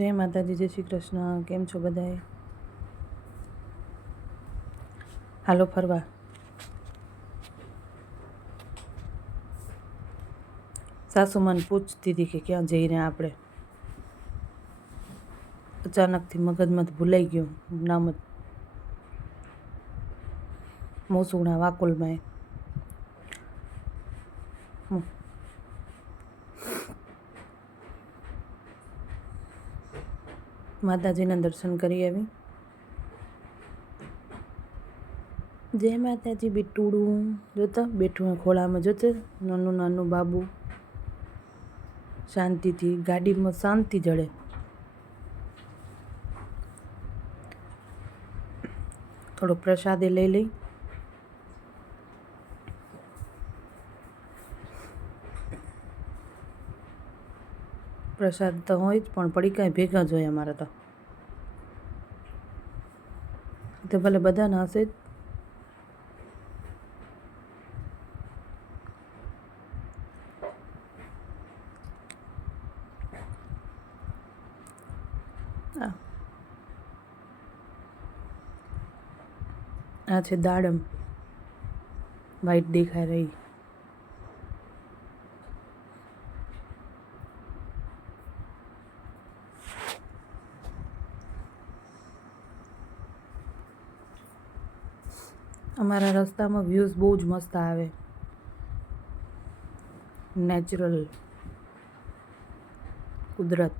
જય માતાજી, જય શ્રી કૃષ્ણ. કેમ છો બધાએ? હાલો ફરવા. સાસુ મને પૂછતી હતી કે ક્યાં જઈ રહ્યા આપણે. અચાનકથી મગજમાંથી ભૂલાઈ ગયું નામ જ. મોસુણા વાકુલમાં માતાજીના દર્શન કરી આવી. જય માતાજી. બીટુડું જોતા બેઠું ખોળામાં, જોતે નાનું નાનું બાબુ શાંતિથી. ગાડીમાં શાંતિ જડે. થોડો પ્રસાદે લઈ લઈ. પ્રસાદ તો હોય જ, પણ પડીકા ભેગા જ હોય અમારે તો ભલે બધાના હશે જ. આ છે દાડમ, વાઈટ દેખાય રહી. અમારા રસ્તામાં વ્યૂઝ બહુ જ મસ્ત આવે, નેચરલ કુદરત.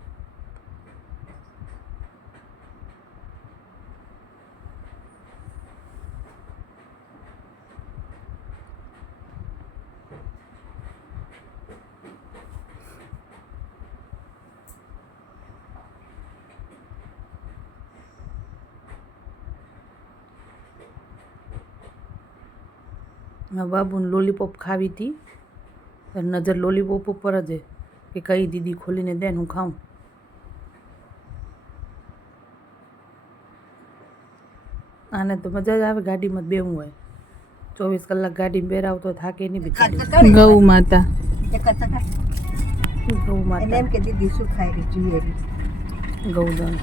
બાબુને લોલીપોપ ખાવી હતી, નજર લોલીપોપ ઉપર જ કે કઈ દીદી ખોલીને દે હું ખાઉં. આને તો મજા જ આવે, ગાડીમાં જ બેવું હોય. 24 કલાક ગાડીમાં બેરાવ તો થાકે નહીં બિચારી. ગૌ માતા, ગૌ માતા એમ કે દીદી શું ખાઈ રહી જોઈએ. ગૌધન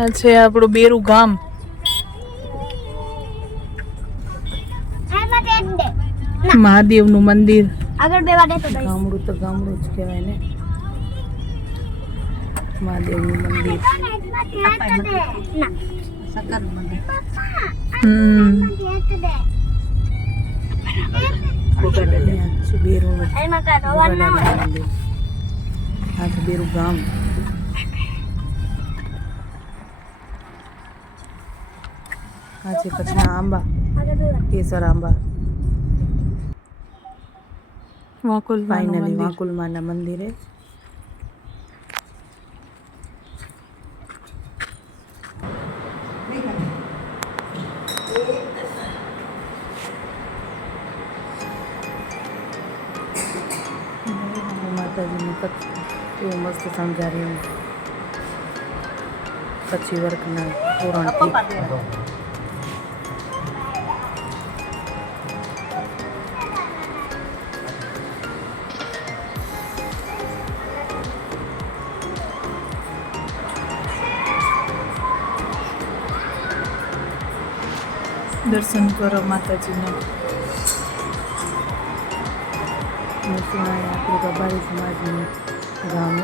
આ છે આપણું બેરું ગામ. મહાદેવનું મંદિર. ગામડું તો ગામડું જ કહેવાય ને. મહાદેવનું મંદિર. બેરું ગામ. આ છે કચ્છના આંબા, કેસર આંબા. ફાઇનલી વાકુલમાના મંદિરે. માતાજીનું કચ્છ એવું મસ્ત શણગાર્યું, કચ્છી વર્કના તોરણથી. દર્શન કરો માતાજીના. આપણું ગભારી સમાજનું ગામ,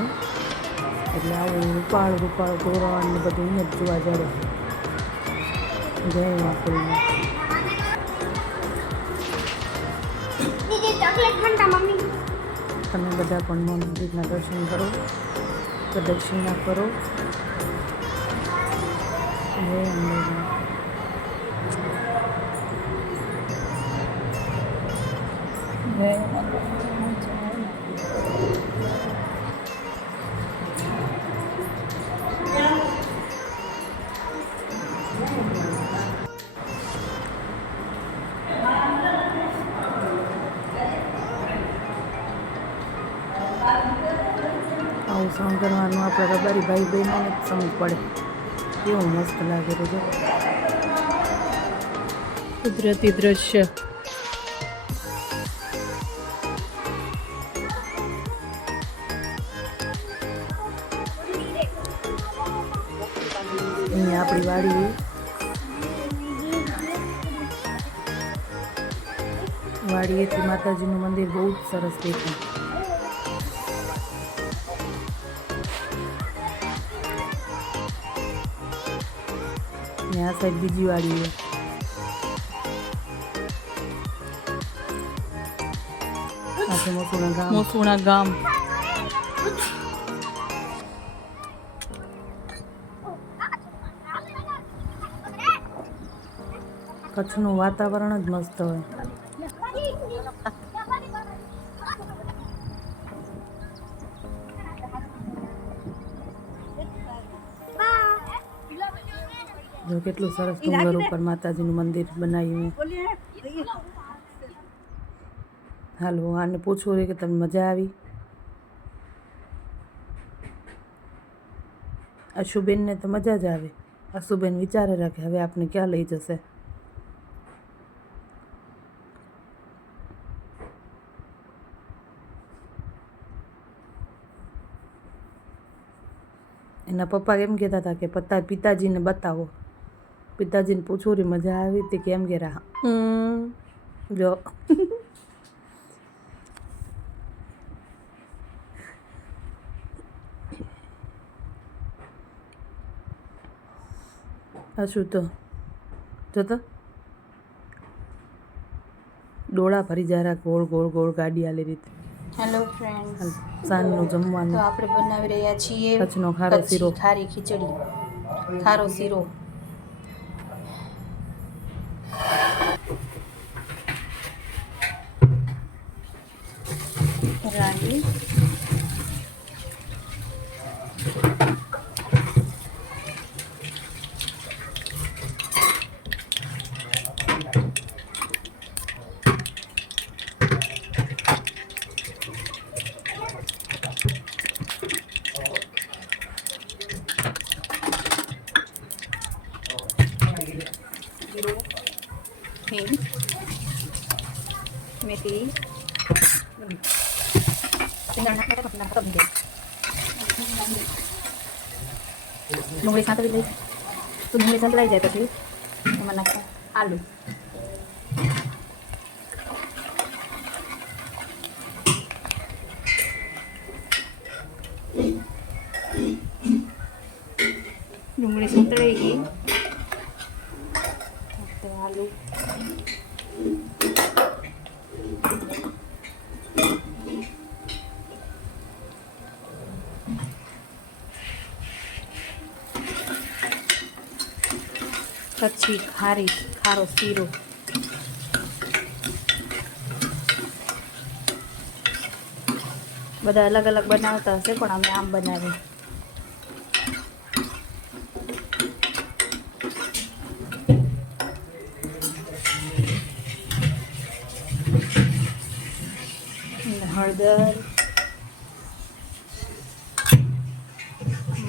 એટલે આવું રૂપાળ તોરણ ને બધું અહીંયા જ જોવા જડે. જય વાકુલમાં. તમે બધા પણ મંદિરના દર્શન કરો, પ્રદક્ષિણા કરો. જય અંબેમાં. આવું સહન કરવાનું આપણા રબારી ભાઈ બહેનોને જ સમજ પડે કેવું મસ્ત લાગે છે જો કુદરતી દ્રશ્ય. અહીંયા આપણી વાડીએથી માતાજીનું મંદિર બહુ જ સરસ દેખાય. ને આ સાઈડ બીજી વાડી છે. આ છે મોસુણા ગામ. કચ્છનું વાતાવરણ જ મસ્ત હોય. જો કેટલું સરસ ડુંગર ઉપર માતાજીનું મંદિર બનાવ્યું. હાલો આને પૂછવું રે કે તમને મજા આવી. અશુબેનને તો મજા જ આવે. અશુબેન વિચારે રાખે હવે આપને ક્યાં લઈ જશે. એના પપ્પા એમ કહેતા હતા કે પિતાજીને બતાવો. પિતાજીને પૂછવું રે મજા આવી તે કેમ કે રા જો હશું તો જોતો ડોળા ભરી જરા ગોળ ગોળ ગોળ ગાડી આલી રીતે. હેલો ફ્રેન્ડ્સ, સાંજનું જમવાનું તો આપણે બનાવી રહ્યા છીએ કચ્છનો ખારો શીરો. ખારી ખીચડી, ખારો શીરો. રાંડી હિંગ, મેથી, ડુંગળી સાંતળી લઈ તો ડુંગળી સંતળાઈ જાય પછી એમાં નાખતા આલુ. ડુંગળી સંતળાઈ ગઈ તો આલુ. પછી ખારો શીરો. બધા અલગ અલગ બનાવતા હશે પણ અમે આમ બનાવી. હળદર,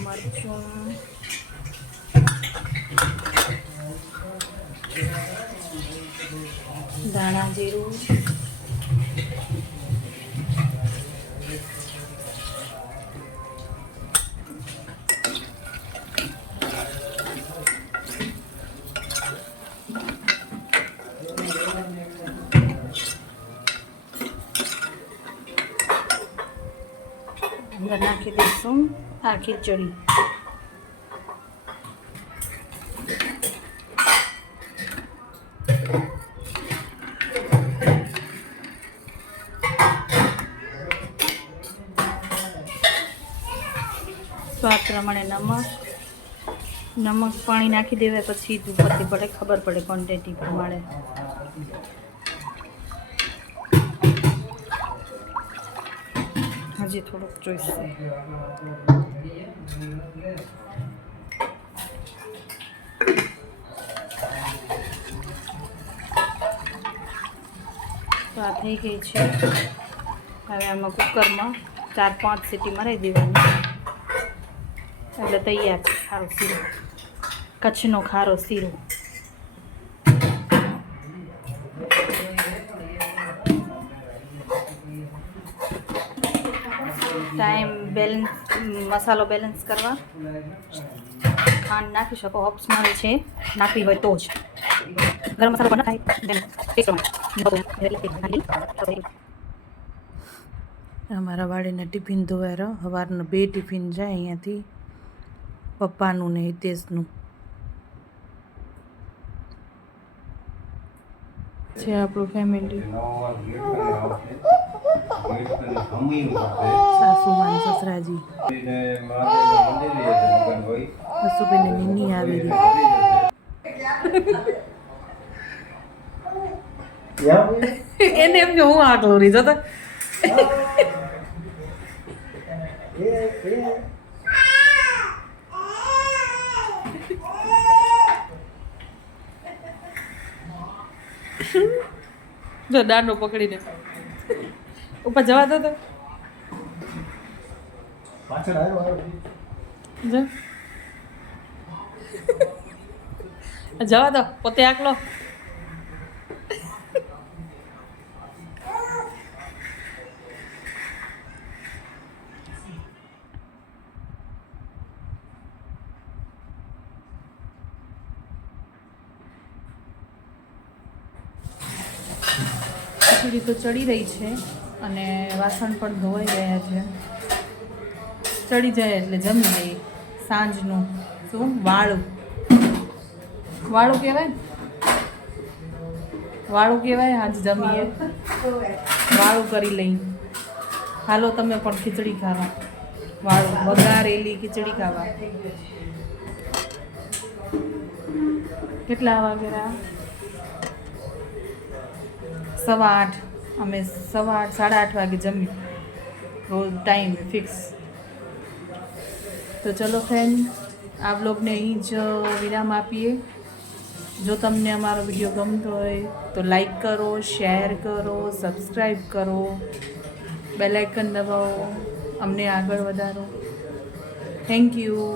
મરચું, ધાણા જીરું, અંદર નાખી દઈશું આ ખીચડી. સ્વાદ પ્રમાણે નમક પાણી નાખી દેવાય પછી ઉપરથી પડે ખબર પડે ક્વોન્ટિટી પ્રમાણે. હજી થોડુંક જોઈશે. તો આ થઈ ગઈ છે. હવે આમાં કુકરમાં 4-5 સીટી મરાઈ દેવાની એટલે તૈયાર છે ખારો શીરો, કચ્છનો ખારો શીરો. ટાઈમ બેલેન્સ, મસાલો બેલેન્સ કરવા ખાંડ નાખી શકો, ઓપ્શનલ છે, નાખવી હોય તો જ. ગરમ મસાલો પણ નાખાય અમારા વાડીના ટિફિન ધોવાય. સવારના 2 ટિફિન જાય અહીંયાથી, પપ્પાનું ને હિતેશનું. છે આપણું ફેમિલી. સાસુમાન સસરાજી, હસુબેન ને નીની આવી રહી. એને એમ કે હું આટલું રહી જતો. જો દાંડો પકડીને ઉપર જવા દો તો પાછળ આવ્યો જો જવા દો, પોતે આકલો. ખીચડી તો ચડી રહી છે અને વાસણ પણ ધોવાઈ રહ્યા છે. ચડી જાય એટલે જમી લઈએ. સાંજનું શું વાળું વાળું કહેવાય, વાળું કહેવાય. આજ જમીએ, વાળું કરી લઈ. હાલો તમે પણ ખીચડી ખાવા, વાળું વઘારેલી ખીચડી ખાવા. કેટલા વાગ્યા? 8:15. અમે 8:30 8:30 વાગે જમીએ રોજ, ટાઈમ ફિક્સ. તો ચલો ફ્રેન્ડ, આ બ્લોગને અહીં જ વિરામ આપીએ. જો તમને અમારો વિડીયો ગમતો હોય તો લાઈક કરો, શેર કરો, સબસ્ક્રાઈબ કરો, બેલ આઇકન દબાવો, અમને આગળ વધારો. Thank you.